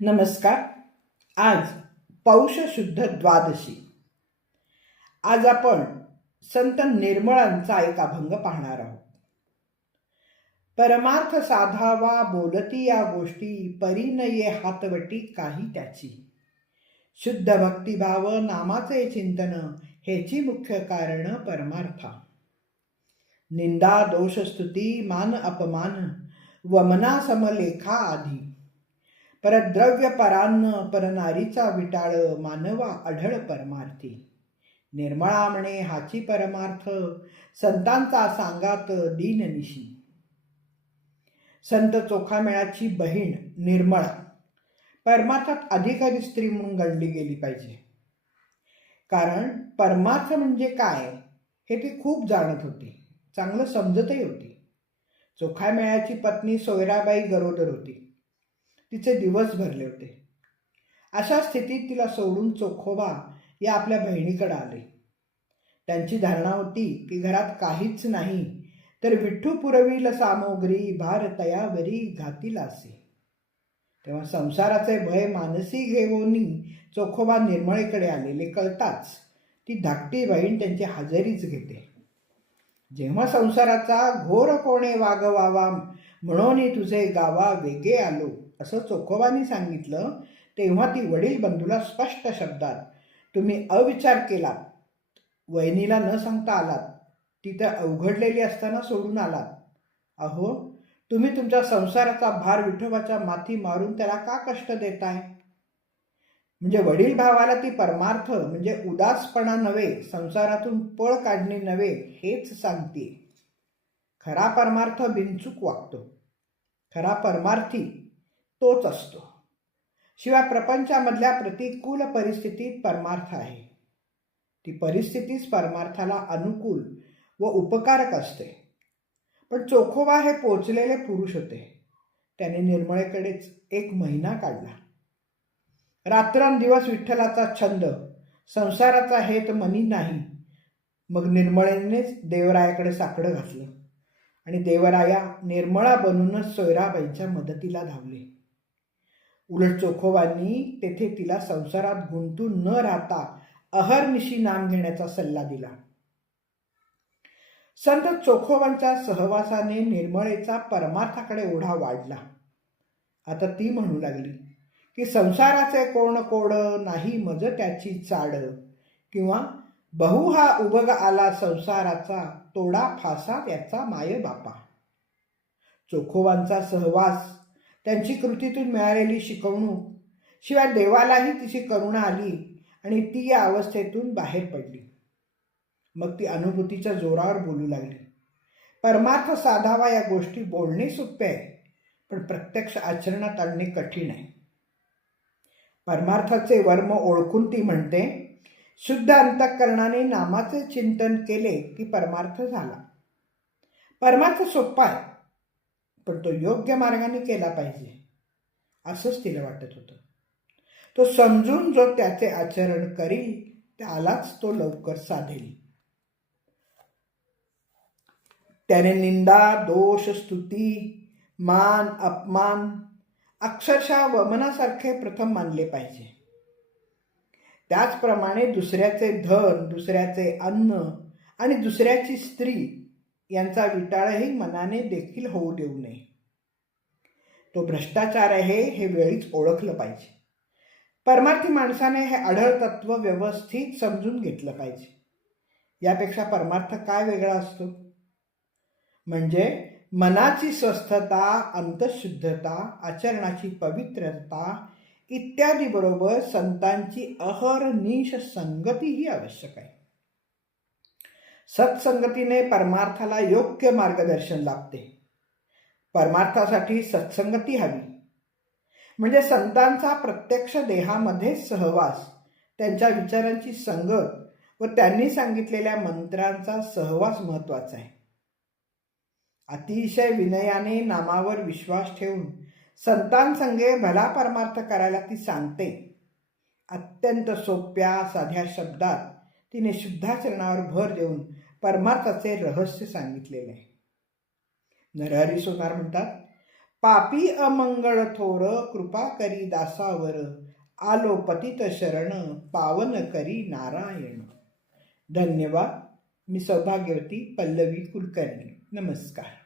नमस्कार. आज पौष शुद्ध द्वादशी. आज आपण संत निर्मळांचा एक अभंग पाहणार आहोत. परमार्थ साधावा बोलती या गोष्टी परिणये हातवटी काही त्याची. शुद्ध भक्तिभाव नामाचे चिंतन हेची मुख्य कारण परमार्था. निंदा दोष स्तुती मान अपमान वमना समलेखा आधी परद्रव्य परान्न परनारीचा विटाळ मानवा अढळ परमार्थी. निर्मळा म्हणे हाची परमार्थ संतांचा सांगात दीननिशी संत चोखामेळाची बहीण निर्मळा परमार्थात अधिकारी स्त्री म्हणून गणली गेली पाहिजे. कारण परमार्थ म्हणजे काय हे ती खूप जाणत होती चांगलं समजतही होती. चोखामेळाची पत्नी सोयराबाई गरोदर होती. तिचे दिवस भरले होते. अशा स्थितीत तिला सोडून चोखोबा या आपल्या बहिणीकडे आले. त्यांची धारणा होती की घरात काहीच नाही तर विठ्ठू पुरवील सामोग्री भार तयावरी घातील असे. तेव्हा संसाराचे भय मानसी घेऊनी चोखोबा निर्मळेकडे आलेले कळताच ती धाकटी बहीण त्यांची हजेरीच घेते. जेव्हा संसाराचा घोर कोणे वागवावा म्हणून तुझे गावा वेगे आलो. असं चोखोबांनी सांगितलं. तेव्हा ती वडील बंधूला स्पष्ट शब्दात तुम्ही अविचार केलात. वहिनीला न सांगता आलात. ती तर अवघडलेली असताना सोडून आलात. अहो तुम्ही तुमच्या संसाराचा भार विठोबाच्या माथी मारून त्याला का कष्ट देताय? म्हणजे वडील भावाला ती परमार्थ म्हणजे उदासपणा नव्हे संसारातून पळ काढणे नव्हे हेच सांगते. खरा परमार्थ बिनचूक वागतो. खरा परमार्थी तोच असतो. शिवाय प्रपंचामधल्या प्रतिकूल परिस्थितीत परमार्थ आहे. ती परिस्थितीच परमार्थाला अनुकूल व उपकारक असते. पण चोखोबा हे पोचलेले पुरुष होते. त्याने निर्मळेकडेच एक महिना काढला. रात्रंदिवस विठ्ठलाचा छंद संसाराचा हेत मनी नाही. मग निर्मळेनेच देवरायाकडे साकडं घातलं. आणि देवराया निर्मळा बनूनच सोयराबाईंच्या मदतीला धावले. उलट चोखोबांनी तेथे तिला संसारात गुंतून न राहता अहर्निशी नाम घेण्याचा सल्ला दिला. संत चोखोबांच्या सहवासाने निर्मळेचा परमार्थाकडे ओढा वाढला. आता ती म्हणू लागली की संसाराचे कोण कोड नाही मज त्याची चाड किंवा बहु हा उभग आला संसाराचा तोडा फासा याचा माय बापा. चोखोबांचा सहवास त्यांची कृतीतून मिळालेली शिकवणूक शिवाय देवालाही तिची करुणा आली आणि ती या अवस्थेतून बाहेर पडली. मग ती अनुभूतीच्या जोरावर बोलू लागली. परमार्थ साधावा या गोष्टी बोलणे सोपे आहे पण प्रत्यक्ष आचरणात आणणे कठीण आहे. परमार्थाचे वर्म ओळखून ती म्हणते शुद्ध अंतःकरणाने नामाचे चिंतन केले की परमार्थ झाला. परमार्थ सोपा आहे पण तो योग्य मार्गाने केला पाहिजे असंच तिला वाटत होतं. तो समजून जो त्याचे आचरण करील त्यालाच तो लवकर साधेल. त्याने निंदा दोष स्तुती मान अपमान अक्षरशः वमनासारखे प्रथम मानले पाहिजे. त्याचप्रमाणे दुसऱ्याचे धन दुसऱ्याचे अन्न आणि दुसऱ्याची स्त्री यांचा विटाळही मनाने देखील होऊ देऊ नये. तो भ्रष्टाचार आहे हे वेळीच ओळखलं पाहिजे. परमार्थी माणसाने हे आढळ तत्व व्यवस्थित समजून घेतलं पाहिजे. यापेक्षा परमार्थ काय वेगळा असतो? म्हणजे मनाची स्वस्थता अंतशुद्धता आचरणाची पवित्रता इत्यादीबरोबर संतांची अहरनिश संगतीही आवश्यक आहे. सत्संगतीने परमार्थाला योग्य मार्गदर्शन लाभते. परमार्थासाठी सत्संगती हवी. म्हणजे संतांचा प्रत्यक्ष देहामध्ये सहवास त्यांच्या विचारांची संगत व त्यांनी सांगितलेल्या मंत्रांचा सहवास महत्त्वाचा आहे. अतिशय विनयाने नामावर विश्वास ठेवून संतांसंगे भला परमार्थ करायला ती सांगते. अत्यंत सोप्या साध्या शब्दात तिने शुद्धाचरणावर भर देऊन परमार्थाचे रहस्य सांगितलेले आहे. नरहरी सोनार म्हणतात पापी अमंगळ थोर कृपा करी दासावर आलो पतित शरण पावन करी नारायण. धन्यवाद मी सौभाग्यवती पल्लवी कुलकर्णी. नमस्कार.